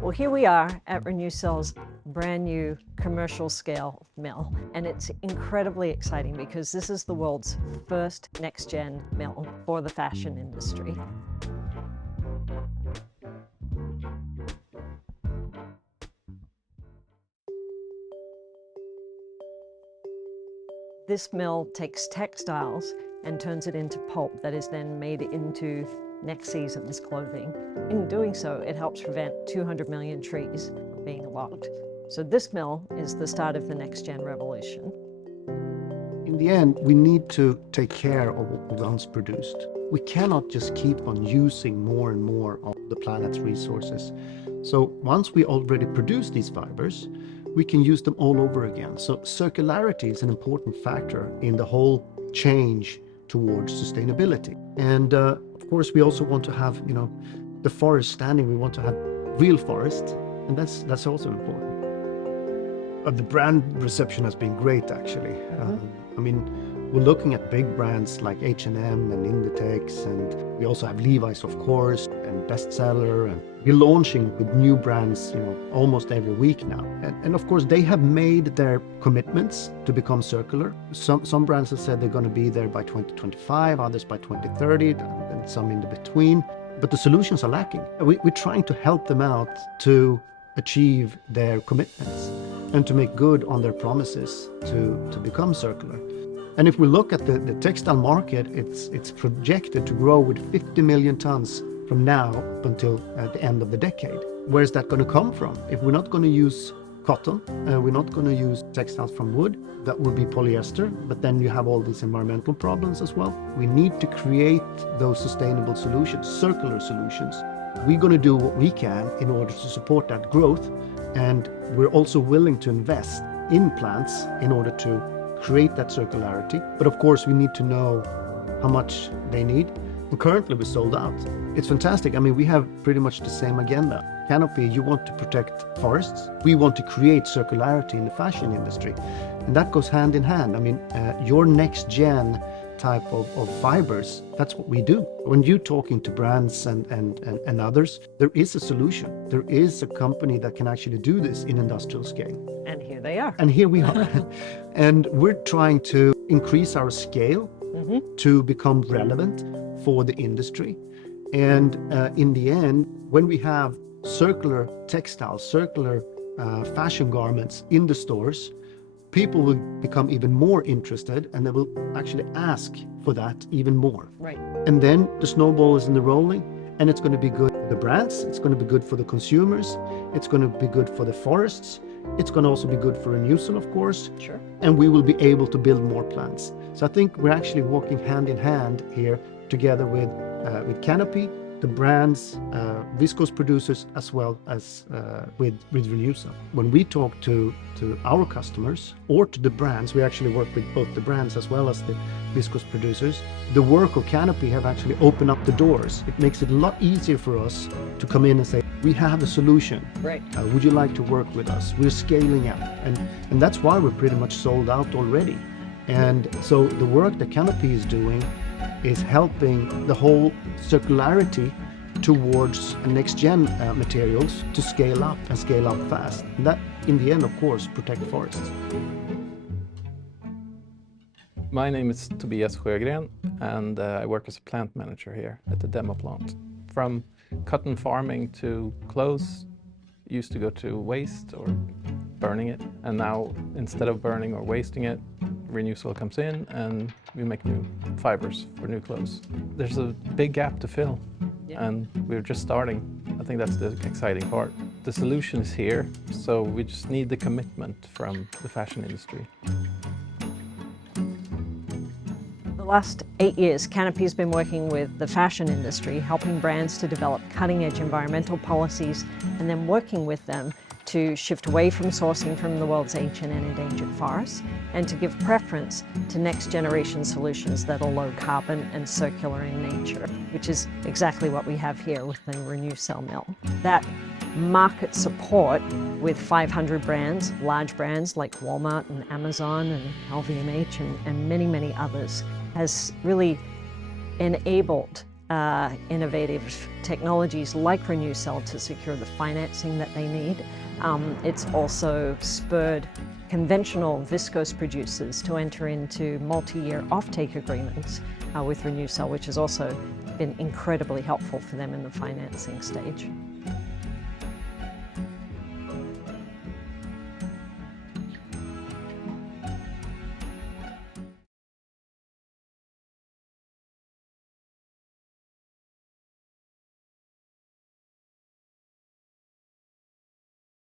Well, here we are at Renewcell's brand new commercial scale mill, and it's incredibly exciting because this is the world's first next-gen mill for the fashion industry. This mill takes textiles and turns it into pulp that is then made into next season's clothing. In doing so, it helps prevent 200 million trees from being logged. So this mill is the start of the next-gen revolution. In the end, we need to take care of what we once produced. We cannot just keep on using more and more of the planet's resources. So once we already produce these fibers, we can use them all over again. So circularity is an important factor in the whole change towards sustainability. And of course, we also want to have, the forest standing. We want to have real forest, and that's also important. The brand reception has been great, actually. We're looking at big brands like H&M and Inditex, and we also have Levi's, of course, and Bestseller, and we're launching with new brands, almost every week now. And of course, they have made their commitments to become circular. Some brands have said they're going to be there by 2025, others by 2030, and some in the between. But the solutions are lacking. We're trying to help them out to achieve their commitments and to make good on their promises to become circular. And if we look at the textile market, it's projected to grow with 50 million tons from now up until the end of the decade. Where is that going to come from? If we're not going to use cotton, we're not going to use textiles from wood, that will be polyester, but then you have all these environmental problems as well. We need to create those sustainable solutions, circular solutions. We're going to do what we can in order to support that growth, and we're also willing to invest in plants in order to create that circularity. But of course, we need to know how much they need. And currently, we're sold out. It's fantastic. We have pretty much the same agenda. Canopy, you want to protect forests. We want to create circularity in the fashion industry. And that goes hand in hand. Your next gen type of fibers, that's what we do. When you're talking to brands and others, there is a solution. There is a company that can actually do this in industrial scale. And here they are. And here we are. And we're trying to increase our scale to become relevant for the industry. And in the end, when we have circular textiles, circular fashion garments in the stores, people will become even more interested, and they will actually ask for that even more. Right. And then the snowball is in the rolling, and it's going to be good for the brands, it's going to be good for the consumers, it's going to be good for the forests, it's going to also be good for Renewcell, of course. Sure. And we will be able to build more plants. So I think we're actually walking hand in hand here together with Canopy, the brands, viscose producers, as well as with Renewcell. When we talk to our customers or to the brands, we actually work with both the brands as well as the viscose producers. The work of Canopy have actually opened up the doors. It makes it a lot easier for us to come in and say, we have a solution. Right. Would you like to work with us? We're scaling up. And that's why we're pretty much sold out already. And so the work that Canopy is doing is helping the whole circularity towards next-gen materials to scale up and scale up fast. And that, in the end, of course, protect forests. My name is Tobias Sjögren, and I work as a plant manager here at the demo plant. From cotton farming to clothes used to go to waste or burning it, and now instead of burning or wasting it, Renewcell comes in and we make new fibers for new clothes. There's a big gap to fill, and we're just starting. I think that's the exciting part. The solution is here, so we just need the commitment from the fashion industry. The last 8 years, Canopy has been working with the fashion industry, helping brands to develop cutting-edge environmental policies, and then working with them to shift away from sourcing from the world's ancient and endangered forests, and to give preference to next-generation solutions that are low carbon and circular in nature, which is exactly what we have here with the Renewcell mill. That market support with 500 brands, large brands like Walmart and Amazon and LVMH and many, many others, has really enabled innovative technologies like Renewcell to secure the financing that they need. It's also spurred conventional viscose producers to enter into multi-year offtake agreements with Renewcell, which has also been incredibly helpful for them in the financing stage.